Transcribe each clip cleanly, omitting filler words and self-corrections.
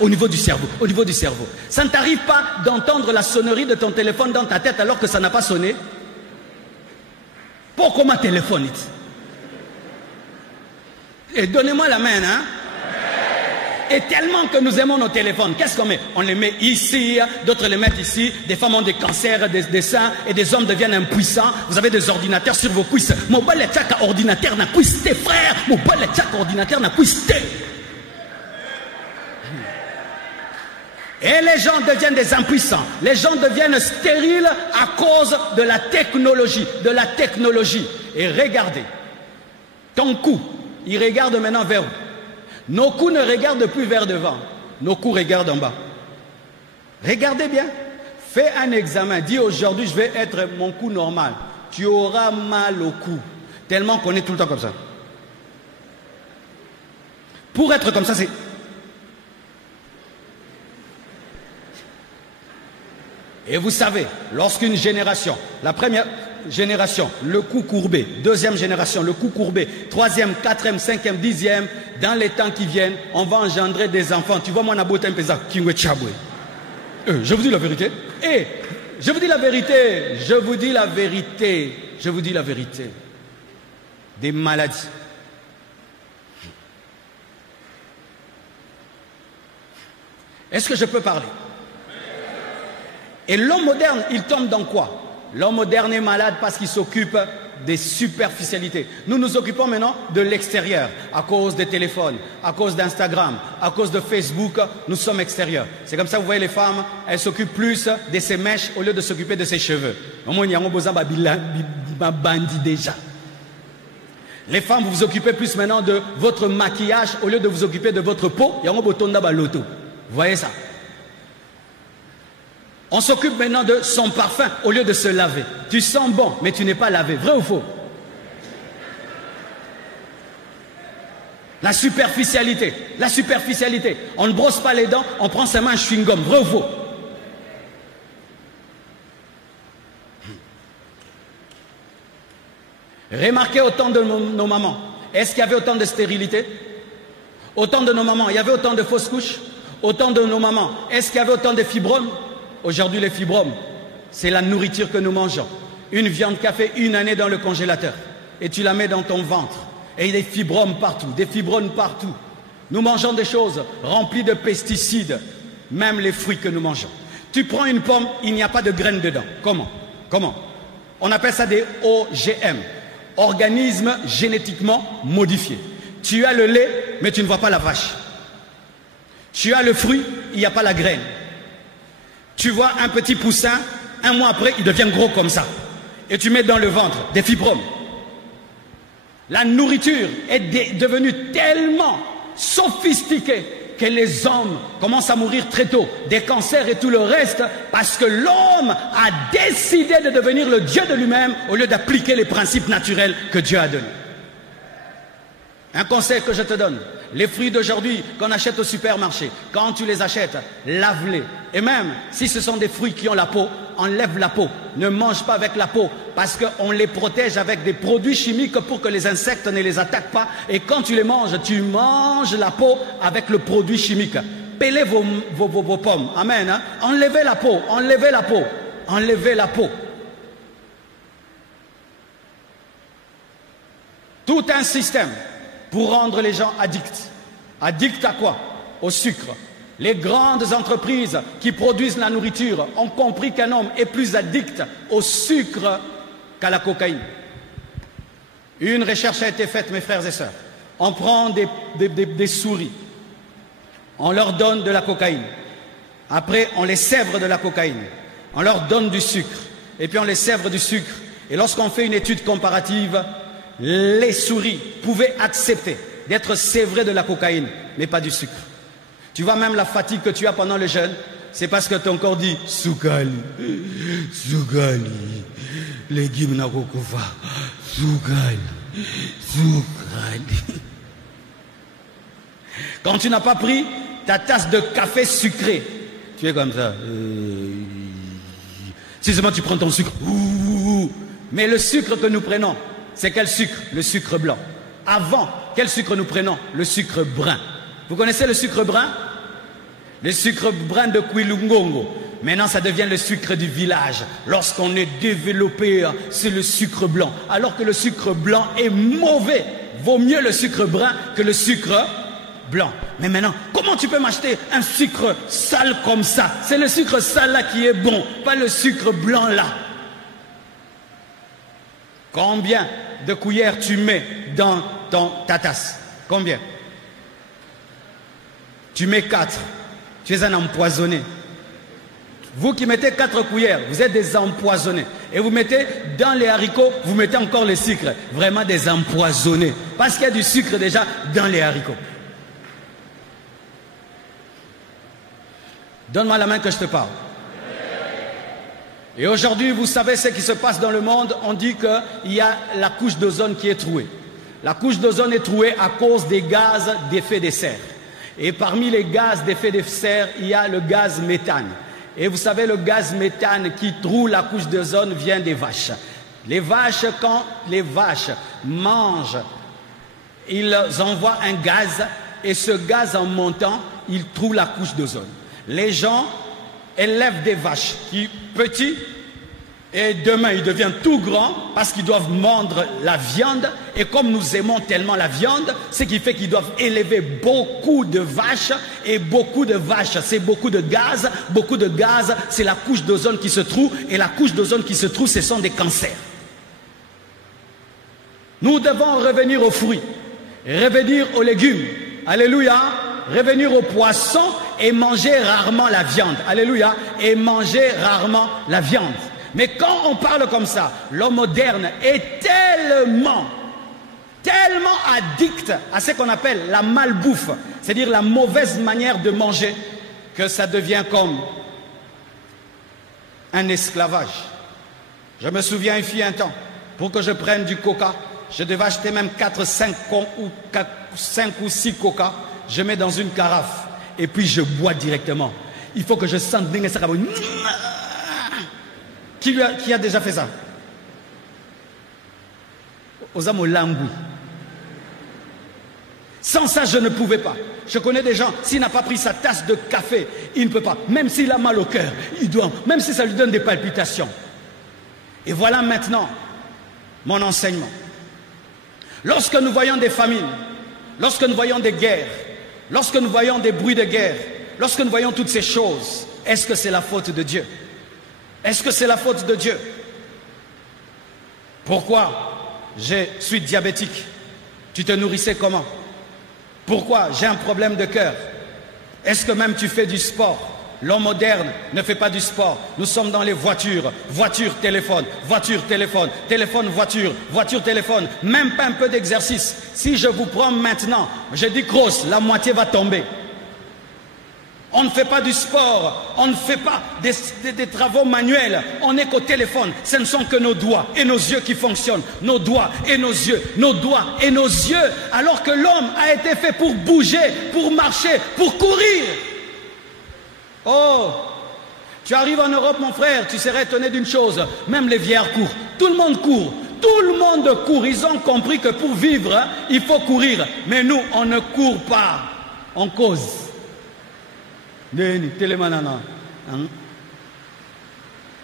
Au niveau du cerveau, au niveau du cerveau. Ça ne t'arrive pas d'entendre la sonnerie de ton téléphone dans ta tête alors que ça n'a pas sonné? Pourquoi ma téléphone? Et donnez-moi la main, hein? Et tellement que nous aimons nos téléphones, qu'est-ce qu'on met? On les met ici, d'autres les mettent ici. Des femmes ont des cancers, des seins, et des hommes deviennent impuissants. Vous avez des ordinateurs sur vos cuisses. Mon bol est chaque ordinateur n'a cuisse, frère. Mon bol est chaque ordinateur n'a cuisse. Et les gens deviennent des impuissants. Les gens deviennent stériles à cause de la technologie. Et regardez, ton cou, il regarde maintenant vers où? Nos coups ne regardent plus vers devant. Nos coups regardent en bas. Regardez bien. Fais un examen. Dis aujourd'hui, je vais être mon cou normal. Tu auras mal au cou. Tellement qu'on est tout le temps comme ça. Pour être comme ça, c'est... Et vous savez, lorsqu'une génération, la première génération, le cou courbé, deuxième génération, le cou courbé, troisième, quatrième, cinquième, dixième, dans les temps qui viennent, on va engendrer des enfants. Tu vois, moi, Nabota Mpeza, Kingwe Chabwe. Je vous dis la vérité. Je vous dis la vérité. Je vous dis la vérité. Je vous dis la vérité. Des maladies. Est-ce que je peux parler? Et l'homme moderne, il tombe dans quoi? L'homme moderne est malade parce qu'il s'occupe des superficialités. Nous nous occupons maintenant de l'extérieur, à cause des téléphones, à cause d'Instagram, à cause de Facebook, nous sommes extérieurs. C'est comme ça, vous voyez les femmes, elles s'occupent plus de ses mèches au lieu de s'occuper de ses cheveux. Déjà. Les femmes, vous vous occupez plus maintenant de votre maquillage au lieu de vous occuper de votre peau. Vous voyez ça? On s'occupe maintenant de son parfum au lieu de se laver. Tu sens bon, mais tu n'es pas lavé. Vrai ou faux? La superficialité. La superficialité. On ne brosse pas les dents, on prend sa main un chewing-gum. Vrai ou faux? Remarquez autant de nos mamans. Est-ce qu'il y avait autant de stérilité? Autant de nos mamans. Il y avait autant de fausses couches? Autant de nos mamans. Est-ce qu'il y avait autant de fibromes? Aujourd'hui, les fibromes, c'est la nourriture que nous mangeons. Une viande qui a fait une année dans le congélateur. Et tu la mets dans ton ventre. Et il y a des fibromes partout, des fibromes partout. Nous mangeons des choses remplies de pesticides. Même les fruits que nous mangeons. Tu prends une pomme, il n'y a pas de graines dedans. Comment? Comment? On appelle ça des OGM. Organismes génétiquement modifiés. Tu as le lait, mais tu ne vois pas la vache. Tu as le fruit, il n'y a pas la graine. Tu vois un petit poussin, un mois après, il devient gros comme ça. Et tu mets dans le ventre des fibromes. La nourriture est devenue tellement sophistiquée que les hommes commencent à mourir très tôt, des cancers et tout le reste, parce que l'homme a décidé de devenir le Dieu de lui-même au lieu d'appliquer les principes naturels que Dieu a donnés. Un conseil que je te donne, les fruits d'aujourd'hui qu'on achète au supermarché, quand tu les achètes, lave-les. Et même si ce sont des fruits qui ont la peau, enlève la peau. Ne mange pas avec la peau parce qu'on les protège avec des produits chimiques pour que les insectes ne les attaquent pas. Et quand tu les manges, tu manges la peau avec le produit chimique. Pélez vos pommes. Amen. Hein? Enlevez la peau, enlevez la peau, enlevez la peau. Tout un système pour rendre les gens addicts. Addicts à quoi? Au sucre. Les grandes entreprises qui produisent la nourriture ont compris qu'un homme est plus addict au sucre qu'à la cocaïne. Une recherche a été faite, mes frères et sœurs. On prend des souris, on leur donne de la cocaïne. Après, on les sèvre de la cocaïne. On leur donne du sucre. Et puis on les sèvre du sucre. Et lorsqu'on fait une étude comparative, les souris pouvaient accepter d'être sévrées de la cocaïne, mais pas du sucre. Tu vois même la fatigue que tu as pendant le jeûne, c'est parce que ton corps dit Sukali, Sukali, légumes nakokufa, Sukali, Sukali. Quand tu n'as pas pris ta tasse de café sucré, tu es comme ça. Si seulement tu prends ton sucre, mais le sucre que nous prenons, c'est quel sucre? Le sucre blanc. Avant, quel sucre nous prenons? Le sucre brun. Vous connaissez le sucre brun? le sucre brun de Kwilungongo. Maintenant, ça devient le sucre du village. Lorsqu'on est développé, c'est le sucre blanc. Alors que le sucre blanc est mauvais. Vaut mieux le sucre brun que le sucre blanc. Mais maintenant, comment tu peux m'acheter un sucre sale comme ça? C'est le sucre sale là qui est bon, pas le sucre blanc là. Combien de cuillères tu mets dans ta tasse? Combien? Tu mets 4. Tu es un empoisonné. Vous qui mettez 4 cuillères, vous êtes des empoisonnés. Et vous mettez dans les haricots, vous mettez encore le sucre. Vraiment des empoisonnés. Parce qu'il y a du sucre déjà dans les haricots. Donne-moi la main que je te parle. Et aujourd'hui, vous savez ce qui se passe dans le monde. On dit qu'il y a la couche d'ozone qui est trouée. La couche d'ozone est trouée à cause des gaz d'effet de serre. Et parmi les gaz d'effet de serre, il y a le gaz méthane. Et vous savez, le gaz méthane qui troue la couche d'ozone vient des vaches. Les vaches, quand les vaches mangent, ils envoient un gaz. Et ce gaz, en montant, il troue la couche d'ozone. Les gens élèvent des vaches qui, petits, et demain ils deviennent tout grands parce qu'ils doivent mordre la viande. Et comme nous aimons tellement la viande, ce qui fait qu'ils doivent élever beaucoup de vaches. Et beaucoup de vaches, c'est beaucoup de gaz. Beaucoup de gaz, c'est la couche d'ozone qui se trouve. Et la couche d'ozone qui se trouve, ce sont des cancers. Nous devons revenir aux fruits, revenir aux légumes. Alléluia. Revenir aux poissons et manger rarement la viande. Alléluia. Et manger rarement la viande. Mais quand on parle comme ça, l'homme moderne est tellement addict à ce qu'on appelle la malbouffe, c'est-à-dire la mauvaise manière de manger, que ça devient comme un esclavage. Je me souviens, il fut un temps, pour que je prenne du coca, je devais acheter même 5 ou 6 coca. Je mets dans une carafe et puis je bois directement. Il faut que je sente bien ça. Qui a déjà fait ça? Osamo Langui. Sans ça, je ne pouvais pas. Je connais des gens, s'il n'a pas pris sa tasse de café, il ne peut pas. Même s'il a mal au cœur, il doit. Même si ça lui donne des palpitations. Et voilà maintenant mon enseignement. Lorsque nous voyons des famines, lorsque nous voyons des guerres, lorsque nous voyons des bruits de guerre, lorsque nous voyons toutes ces choses, est-ce que c'est la faute de Dieu? Est-ce que c'est la faute de Dieu? Pourquoi je suis diabétique? Tu te nourrissais comment? Pourquoi j'ai un problème de cœur? Est-ce que même tu fais du sport? L'homme moderne ne fait pas du sport. Nous sommes dans les voitures. Voiture, téléphone. Voiture, téléphone. Téléphone, voiture. Voiture, téléphone. Même pas un peu d'exercice. Si je vous prends maintenant, je dis cross, la moitié va tomber. On ne fait pas du sport, on ne fait pas des travaux manuels, on n'est qu'au téléphone. Ce ne sont que nos doigts et nos yeux qui fonctionnent. Nos doigts et nos yeux, nos doigts et nos yeux. Alors que l'homme a été fait pour bouger, pour marcher, pour courir. Oh, tu arrives en Europe, mon frère, tu serais étonné d'une chose. Même les vieillards courent. Tout le monde court. Tout le monde court. Ils ont compris que pour vivre, il faut courir. Mais nous, on ne court pas. On cause.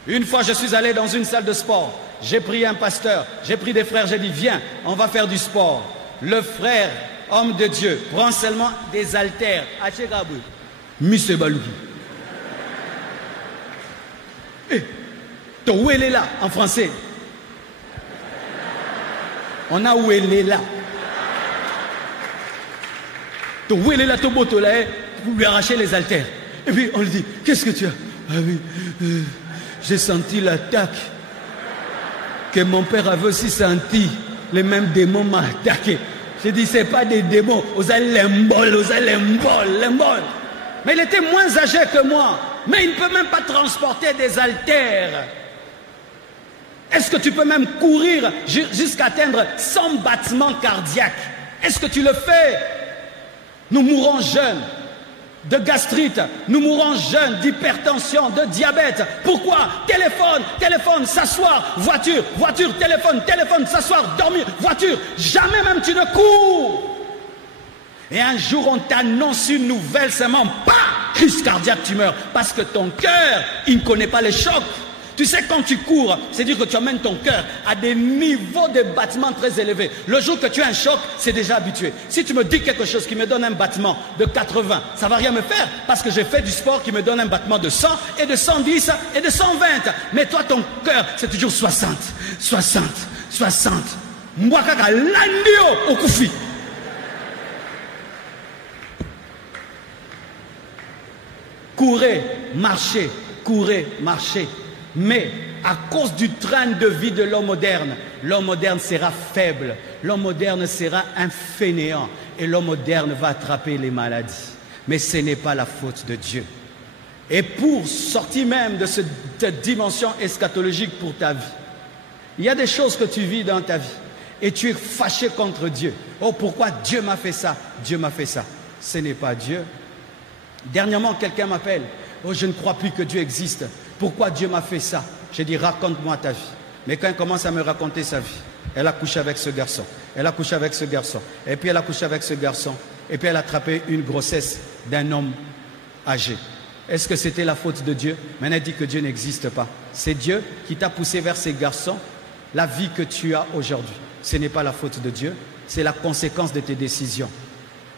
Une fois, je suis allé dans une salle de sport. J'ai pris un pasteur, j'ai pris des frères, j'ai dit, viens, on va faire du sport. Le frère, homme de Dieu, prend seulement des haltères. Monsieur Balouki. Où elle est là, en français? On a où elle est là. Où elle est là, vous lui arrachez les haltères. Et puis on lui dit, qu'est-ce que tu as? Ah oui, j'ai senti l'attaque que mon père avait aussi senti. Les mêmes démons m'ont attaqué. J'ai dit, c'est pas des démons. Vous allez l'embol. Mais il était moins âgé que moi. Mais il ne peut même pas transporter des haltères. Est-ce que tu peux même courir jusqu'à atteindre 100 battements cardiaques? Est-ce que tu le fais? Nous mourrons jeunes de gastrite, nous mourons jeunes d'hypertension, de diabète. Pourquoi? Téléphone, s'asseoir, voiture, téléphone, s'asseoir, dormir, voiture. Jamais même tu ne cours. Et un jour on t'annonce une nouvelle seulement, pas. crise cardiaque, tu meurs. Parce que ton cœur, il ne connaît pas les chocs. Tu sais, quand tu cours, c'est dire que tu amènes ton cœur à des niveaux de battement très élevés. Le jour que tu as un choc, c'est déjà habitué. Si tu me dis quelque chose qui me donne un battement de 80, ça ne va rien me faire parce que j'ai fait du sport qui me donne un battement de 100 et de 110 et de 120. Mais toi, ton cœur, c'est toujours 60, 60, 60. Moi, kaka landio okufi. Courez, marchez, courez, marchez. Mais à cause du train de vie de l'homme moderne sera faible, l'homme moderne sera un fainéant et l'homme moderne va attraper les maladies. Mais ce n'est pas la faute de Dieu. Et pour sortir même de cette dimension eschatologique pour ta vie, il y a des choses que tu vis dans ta vie et tu es fâché contre Dieu. Oh, pourquoi Dieu m'a fait ça? Dieu m'a fait ça. Ce n'est pas Dieu. Dernièrement, quelqu'un m'appelle. Oh, je ne crois plus que Dieu existe. Pourquoi Dieu m'a fait ça? J'ai dit, raconte-moi ta vie. Mais quand elle commence à me raconter sa vie, elle a couché avec ce garçon. Elle a couché avec ce garçon. Et puis elle a couché avec ce garçon. Et puis elle a attrapé une grossesse d'un homme âgé. Est-ce que c'était la faute de Dieu? Mais elle dit que Dieu n'existe pas. C'est Dieu qui t'a poussé vers ces garçons. La vie que tu as aujourd'hui, ce n'est pas la faute de Dieu. C'est la conséquence de tes décisions.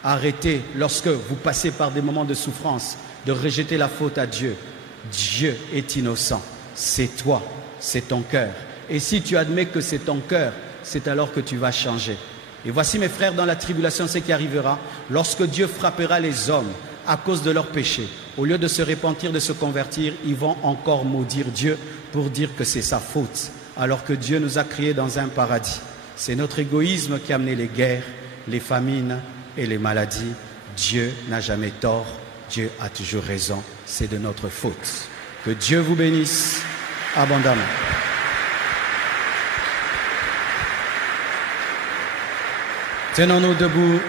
Arrêtez, lorsque vous passez par des moments de souffrance, de rejeter la faute à Dieu. Dieu est innocent. C'est toi, c'est ton cœur. Et si tu admets que c'est ton cœur, c'est alors que tu vas changer. Et voici mes frères, dans la tribulation, ce qui arrivera. Lorsque Dieu frappera les hommes à cause de leurs péchés, au lieu de se repentir, de se convertir, ils vont encore maudire Dieu pour dire que c'est sa faute. Alors que Dieu nous a créés dans un paradis. C'est notre égoïsme qui a amené les guerres, les famines et les maladies. Dieu n'a jamais tort. Dieu a toujours raison, c'est de notre faute. Que Dieu vous bénisse abondamment. Tenons-nous debout.